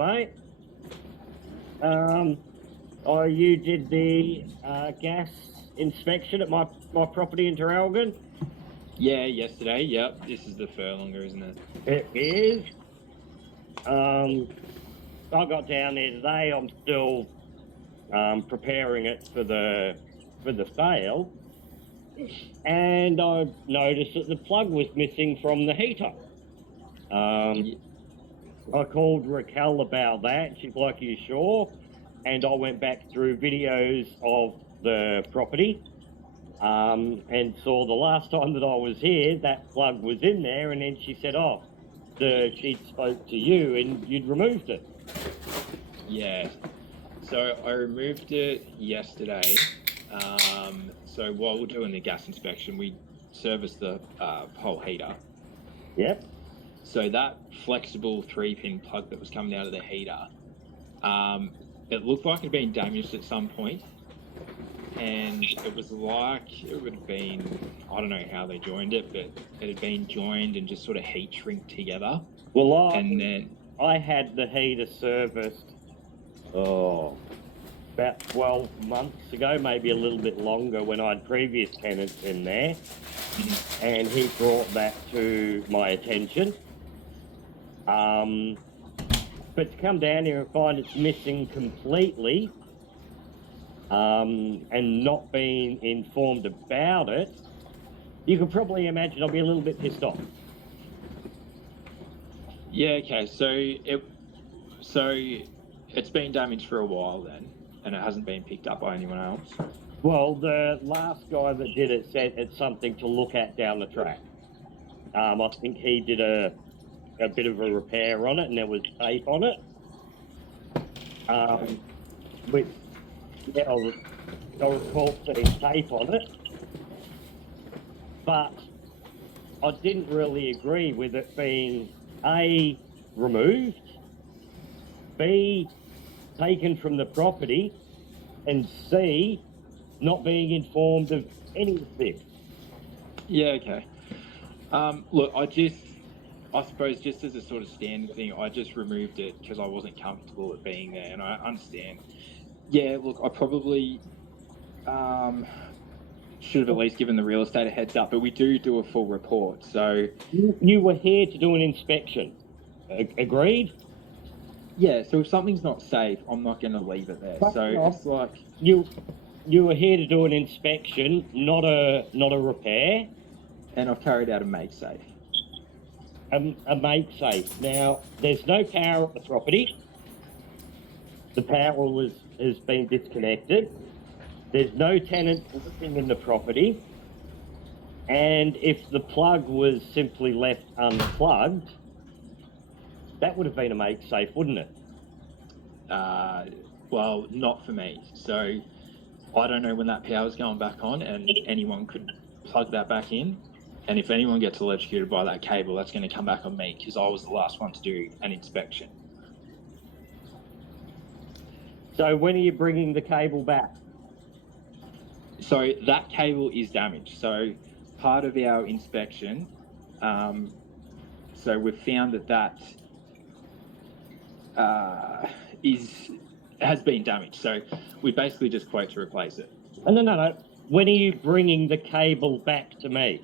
mate. You did the gas inspection at my property in Terralgan? Yeah, yesterday. Yep, this is the furlonger, isn't it? It is. I got down there today. I'm still preparing it for the sale, and I noticed that the plug was missing from the heater. I called Raquel about that. She's like, "Are you sure?" And I went back through videos of the property and saw the last time that I was here, that plug was in there. And then she said, "Oh, she'd spoke to you and you'd removed it." Yeah. So I removed it yesterday. So while we're doing the gas inspection, we serviced the whole heater. Yep. So that flexible 3-pin plug that was coming out of the heater, it looked like it had been damaged at some point. And it was like it would have been, I don't know how they joined it, but it had been joined and just sort of heat shrink together. Well, I had the heater serviced about 12 months ago, maybe a little bit longer, when I had previous tenants in there, and he brought that to my attention. But to come down here and find it's missing completely, and not being informed about it, you can probably imagine I'll be a little bit pissed off. Yeah, okay. So it's been damaged for a while then, and it hasn't been picked up by anyone else? Well, the last guy that did it said it's something to look at down the track. I think he did a bit of a repair on it, and there was tape on it. I recall seeing tape on it, but I didn't really agree with it being A, removed, B, taken from the property, and C, not being informed of any of this. Yeah, okay. Look, I suppose just as a sort of standard thing, I just removed it because I wasn't comfortable with being there, and I understand. Yeah, look, I probably should have at least given the real estate a heads up, but we do a full report, so... You were here to do an inspection, agreed? Yeah, so if something's not safe, I'm not going to leave it there. It's like... You were here to do an inspection, not a repair. And I've carried out a make safe. A make safe. Now, there's no power at the property. The power has been disconnected. There's no tenant living in the property. And if the plug was simply left unplugged, that would have been a make safe, wouldn't it? Well, not for me. So I don't know when that power's going back on, and anyone could plug that back in. And if anyone gets electrocuted by that cable, that's going to come back on me because I was the last one to do an inspection. So when are you bringing the cable back? So that cable is damaged. So part of our inspection, so we've found that has been damaged. So we basically just quote to replace it. No. When are you bringing the cable back to me?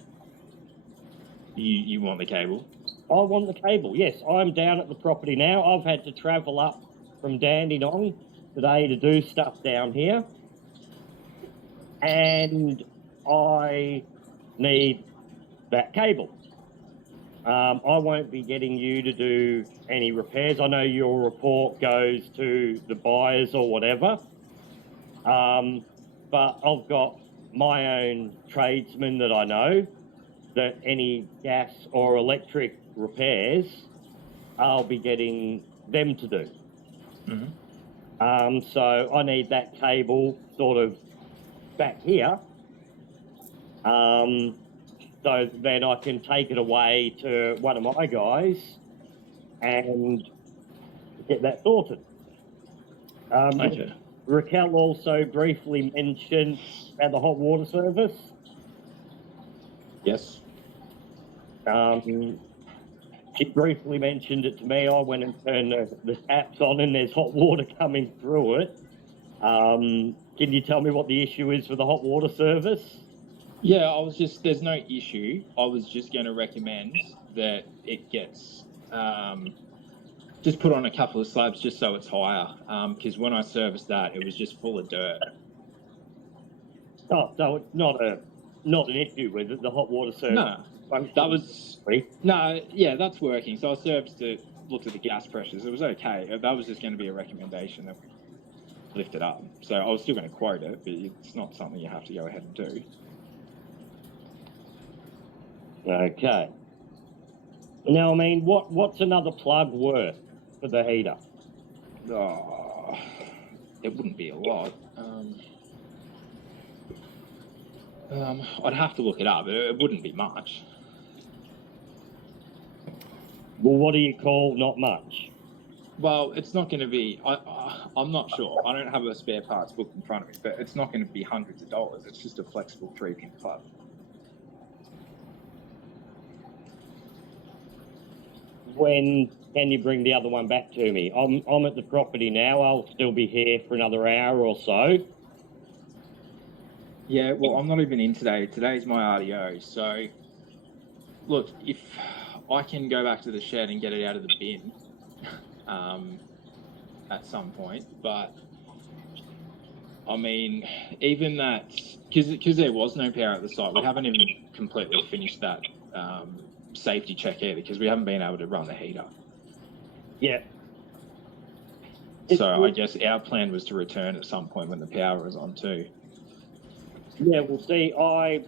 You want the cable? I want the cable, yes. I'm down at the property now. I've had to travel up from Dandenong today to do stuff down here. And I need that cable. I won't be getting you to do any repairs. I know your report goes to the buyers or whatever. But I've got my own tradesmen that I know that any gas or electric repairs, I'll be getting them to do. Mm-hmm. So I need that cable sort of back here, so then I can take it away to one of my guys and get that sorted. Okay. Raquel also briefly mentioned about the hot water service. Yes. She briefly mentioned it to me. I went and turned the taps on, and there's hot water coming through it. Can you tell me what the issue is for the hot water service? Yeah, there's no issue. I was just going to recommend that it gets just put on a couple of slabs just so it's higher. Because when I serviced that, it was just full of dirt. Oh, so it's not an issue with it. The hot water service. No, that's working. So I serviced it, looked at the gas pressures. It was okay. That was just going to be a recommendation that we lift it up. So I was still going to quote it, but it's not something you have to go ahead and do. Okay. Now, I mean, what's another plug worth for the heater? Oh, it wouldn't be a lot. I'd have to look it up. It wouldn't be much. Well, what do you call not much? Well, it's not going to be. I'm not sure. I don't have a spare parts book in front of me, but it's not going to be hundreds of dollars. It's just a flexible 3-pin plug. When can you bring the other one back to me? I'm at the property now. I'll still be here for another hour or so. Yeah, well, I'm not even in today. Today's my RDO. So, look, if I can go back to the shed and get it out of the bin at some point, but I mean, even that, because there was no power at the site, we haven't even completely finished that safety check either, because we haven't been able to run the heater. Yeah. So I guess our plan was to return at some point when the power was on too. Yeah, well, see, I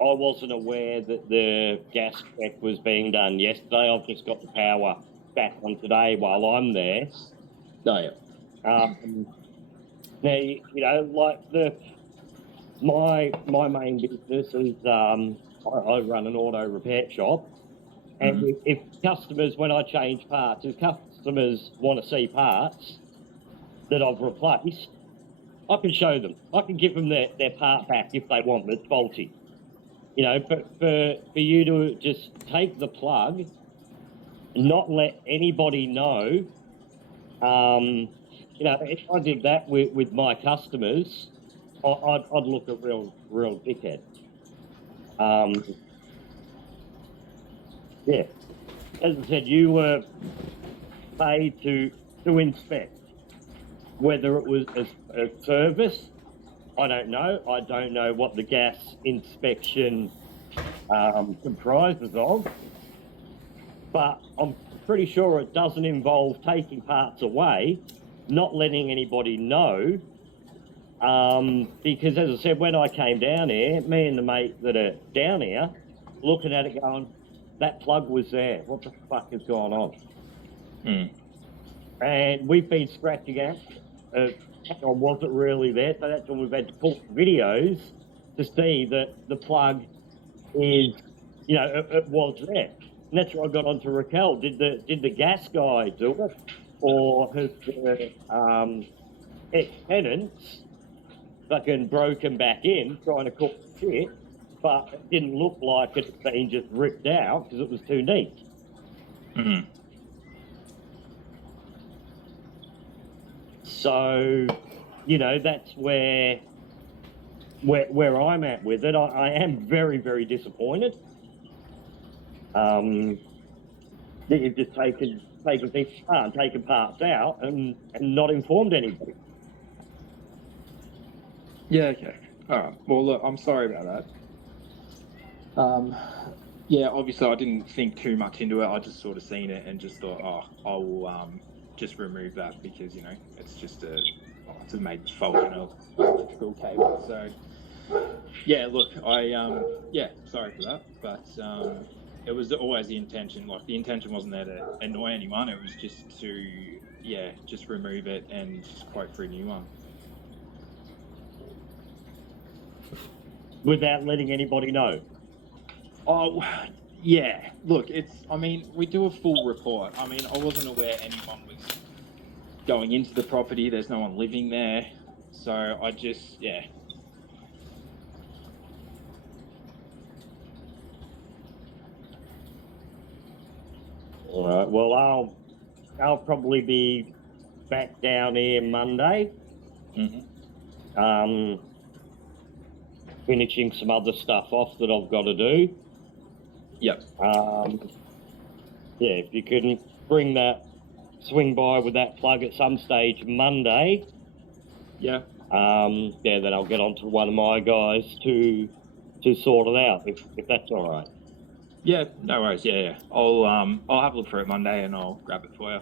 wasn't aware that the gas check was being done yesterday. I've just got the power back on today while I'm there. Oh, yeah. Now, you know, like my main business is I run an auto repair shop, and if customers, when I change parts, if customers want to see parts that I've replaced, I can show them. I can give them their part back if they want that's faulty. You know, but for you to just take the plug, not let anybody know, you know, if I did that with my customers, I'd look a real dickhead. Yeah. As I said, you were paid to inspect. Whether it was a service, I don't know. I don't know what the gas inspection comprises of, but I'm pretty sure it doesn't involve taking parts away, not letting anybody know, because as I said, when I came down here, me and the mate that are down here, looking at it going, that plug was there. What the fuck has gone on? And we've been scratching out or was it really there? So that's when we've had to pull videos to see that the plug is, you know, it was there. And that's where I got onto Raquel. Did the gas guy do it, or has the ex-tenants fucking broken back in trying to cook shit, but it didn't look like it had been just ripped out because it was too neat. So, you know, that's where I'm at with it. I am very, very disappointed that you've just taken things apart and taken parts out and not informed anybody. Yeah, okay. All right. Well, look, I'm sorry about that. Yeah, obviously I didn't think too much into it. I just sort of seen it and just thought, oh, I will just remove that because, you know, it's just it's a major fault in an electrical cable. So, yeah, look, yeah, sorry for that. But it was always the intention. Like, the intention wasn't there to annoy anyone. It was just to, yeah, just remove it and just quote for a new one. Without letting anybody know. Oh, yeah. Look, I mean, we do a full report. I mean, I wasn't aware anyone was going into the property. There's no one living there. So I just, yeah. All right. Well, I'll probably be back down here Monday. Mm-hmm. Finishing some other stuff off that I've got to do. Yep. Yeah, if you can swing by with that plug at some stage Monday. Yeah. Then I'll get on to one of my guys to sort it out if that's all right. Yeah. No worries. Yeah. I'll have a look for it Monday and I'll grab it for you.